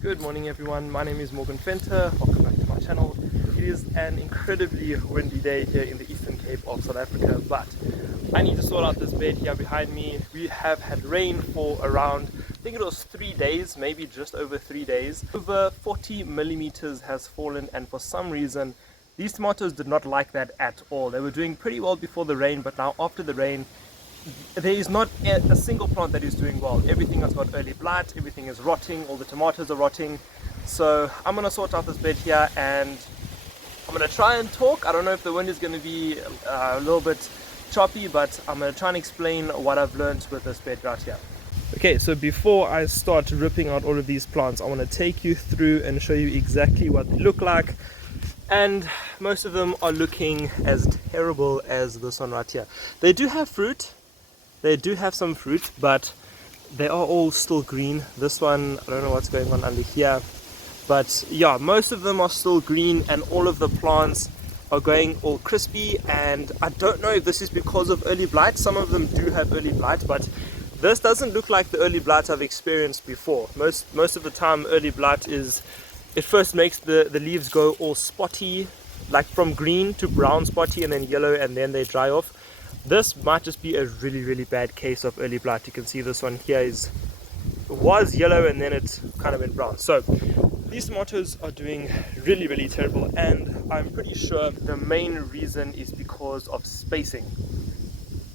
Good morning everyone, my name is Morgan Fenter, welcome back to my channel. It is an incredibly windy day here in the Eastern Cape of South Africa, but I need to sort out this bed here behind me. We have had rain for around, I think it was 3 days, maybe just over 3 days. Over 40 millimeters has fallen, and for some reason these tomatoes did not like that at all. They were doing pretty well before the rain, but now after the rain there is not a single plant that is doing well. Everything has got early blight, everything is rotting, all the tomatoes are rotting. So I'm going to sort out this bed here and I'm going to try and talk. I don't know if the wind is going to be a little bit choppy, but I'm going to try and explain what I've learned with this bed right here. Okay, so before I start ripping out all of these plants, I want to take you through and show you exactly what they look like. And most of them are looking as terrible as this one right here. They do have fruit. They do have some fruit, but they are all still green. This one, I don't know what's going on under here, but yeah, most of them are still green and all of the plants are going all crispy. And I don't know if this is because of early blight. Some of them do have early blight, but this doesn't look like the early blight I've experienced before. Most of the time early blight is, it first makes the leaves go all spotty, like from green to brown spotty and then yellow, and then they dry off. This might just be a really bad case of early blight. You can see this one here was yellow and then it's kind of went brown. So these tomatoes are doing really terrible, and I'm pretty sure the main reason is because of spacing.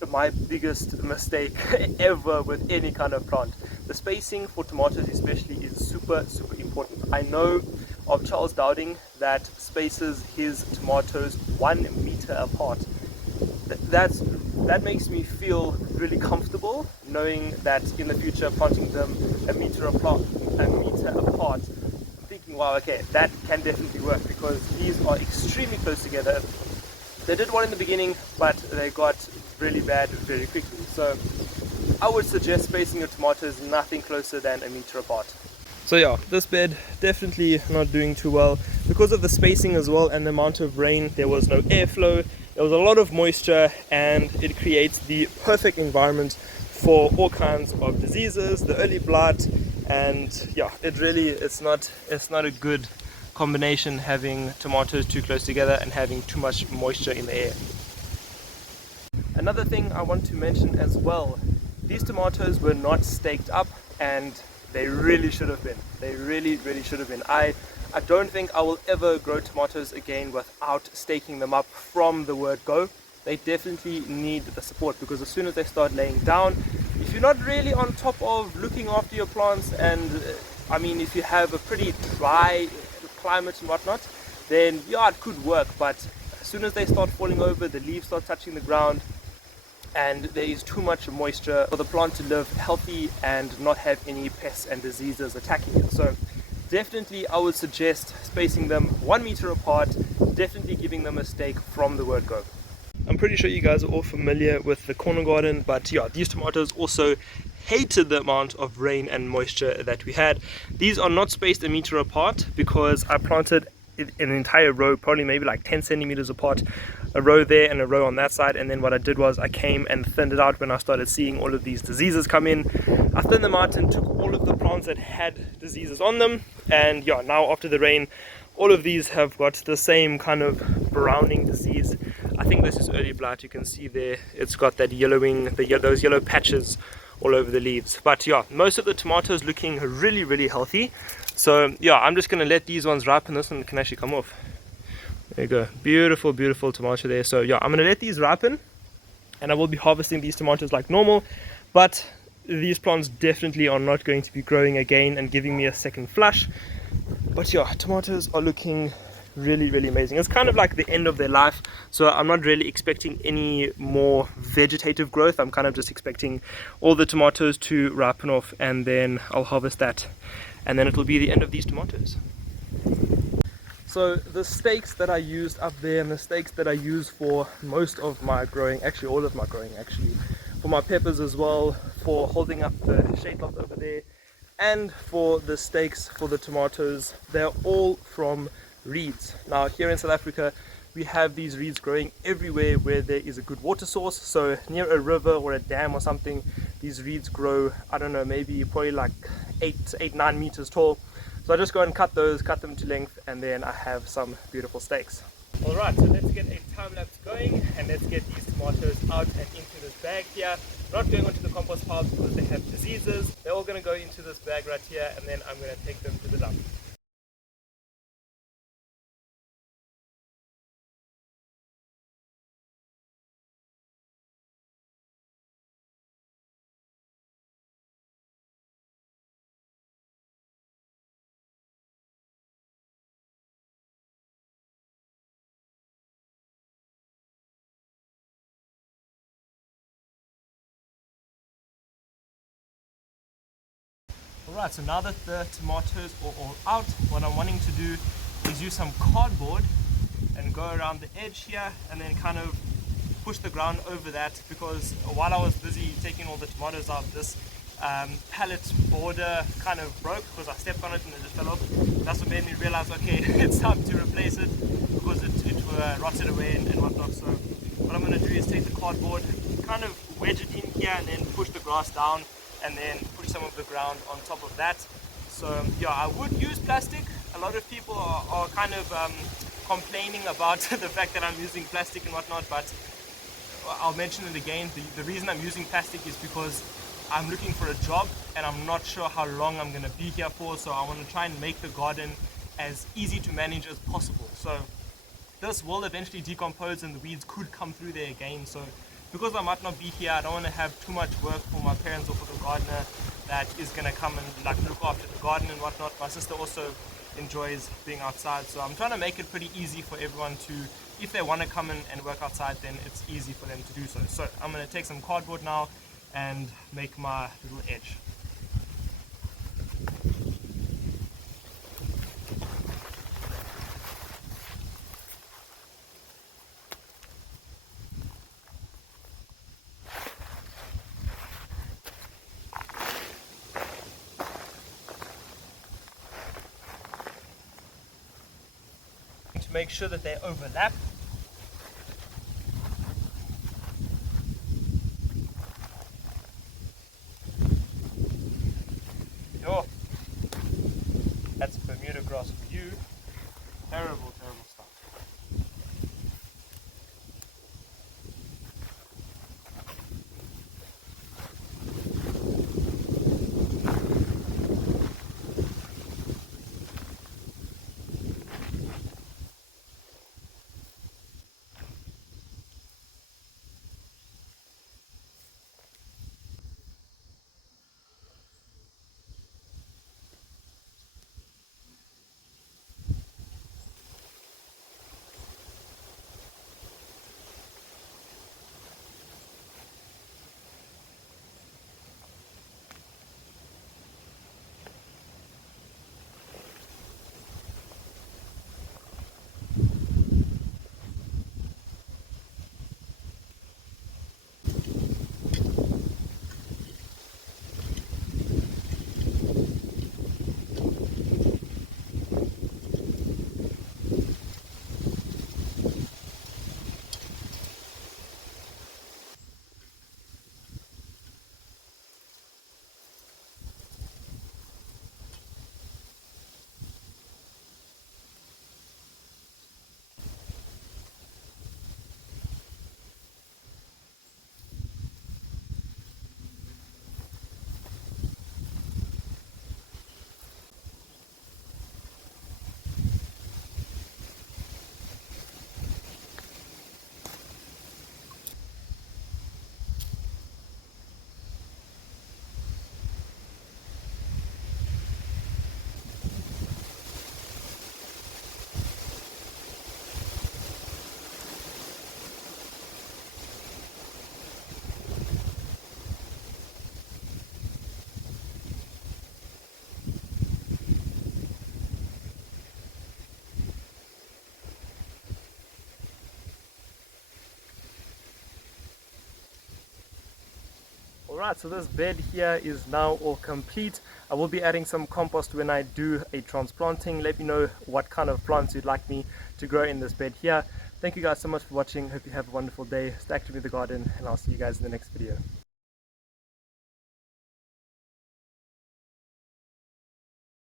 My biggest mistake ever with any kind of plant. The spacing for tomatoes especially is super important. I know of Charles Dowding that spaces his tomatoes 1 meter apart. That makes me feel really comfortable knowing that in the future planting them a meter apart, I'm thinking, wow, okay, that can definitely work, because these are extremely close together. They did well in the beginning, but they got really bad very quickly. So I would suggest spacing your tomatoes nothing closer than a meter apart. So yeah, this bed definitely not doing too well because of the spacing as well, and the amount of rain. There was no airflow, there was a lot of moisture, and it creates the perfect environment for all kinds of diseases, the early blight. And yeah, it's not a good combination having tomatoes too close together and having too much moisture in the air. Another thing I want to mention as well, these tomatoes were not staked up, and they really should have been. They really should have been. I don't think I will ever grow tomatoes again without staking them up from the word go. They definitely need the support, because as soon as they start laying down, if you're not really on top of looking after your plants, and I mean, if you have a pretty dry climate and whatnot, then yeah, it could work. But as soon as they start falling over, the leaves start touching the ground, and there is too much moisture for the plant to live healthy and not have any pests and diseases attacking it. So definitely I would suggest spacing them 1 meter apart, definitely giving them a stake from the word go. I'm pretty sure you guys are all familiar with the corner garden, but yeah, these tomatoes also hated the amount of rain and moisture that we had. These are not spaced a meter apart because I planted an entire row, probably maybe like 10 centimeters apart, a row there and a row on that side. And then what I did was I came and thinned it out when I started seeing all of these diseases come in. I thinned them out and took all of the plants that had diseases on them, and yeah, now after the rain, all of these have got the same kind of browning disease. I think this is early blight. You can see there it's got that yellowing, those yellow patches all over the leaves. But yeah, most of the tomatoes looking really healthy. So yeah, I'm just going to let these ones ripen. This one can actually come off. There you go, beautiful tomato there. So yeah, I'm going to let these ripen, and I will be harvesting these tomatoes like normal. But these plants definitely are not going to be growing again and giving me a second flush. But yeah, tomatoes are looking really amazing. It's kind of like the end of their life, so I'm not really expecting any more vegetative growth. I'm kind of just expecting all the tomatoes to ripen off, and then I'll harvest that, and then it'll be the end of these tomatoes. So the stakes that I used up there, and the stakes that I use for most of my growing, actually all of my growing, actually for my peppers as well, for holding up the shade loft over there, and for the stakes for the tomatoes, they're all from reeds. Now here in South Africa we have these reeds growing everywhere where there is a good water source. So near a river or a dam or something, these reeds grow, I don't know, maybe probably like 8-9 meters tall. So I just go and cut them to length, and then I have some beautiful steaks. Alright, so let's get a time lapse going and let's get these tomatoes out and into this bag here. Not going onto the compost pile because they have diseases. They're all going to go into this bag right here, and then I'm going to take them to the dump. Alright, so now that the tomatoes are all out, what I'm wanting to do is use some cardboard and go around the edge here and then kind of push the ground over that, because while I was busy taking all the tomatoes out, this pallet border kind of broke because I stepped on it and it just fell off. That's what made me realize, okay, it's time to replace it because it rotted away and whatnot. So what I'm going to do is take the cardboard, kind of wedge it in here and then push the grass down, and then push some of the ground on top of that. So yeah, I would use plastic. A lot of people are kind of complaining about the fact that I'm using plastic and whatnot, but I'll mention it again. The reason I'm using plastic is because I'm looking for a job and I'm not sure how long I'm going to be here for, so I want to try and make the garden as easy to manage as possible. So this will eventually decompose and the weeds could come through there again. So because I might not be here, I don't want to have too much work for my parents or for the gardener that is going to come and like look after the garden and whatnot. My sister also enjoys being outside, so I'm trying to make it pretty easy for everyone to, if they want to come in and work outside, then it's easy for them to do so. So I'm going to take some cardboard now and make my little edge. To make sure that they overlap. Yo, that's Bermuda grass for you. Terrible, terrible stuff. Alright, so this bed here is now all complete. I will be adding some compost when I do a transplanting. Let me know what kind of plants you'd like me to grow in this bed here. Thank you guys so much for watching. Hope you have a wonderful day. Stay active in the garden, and I'll see you guys in the next video.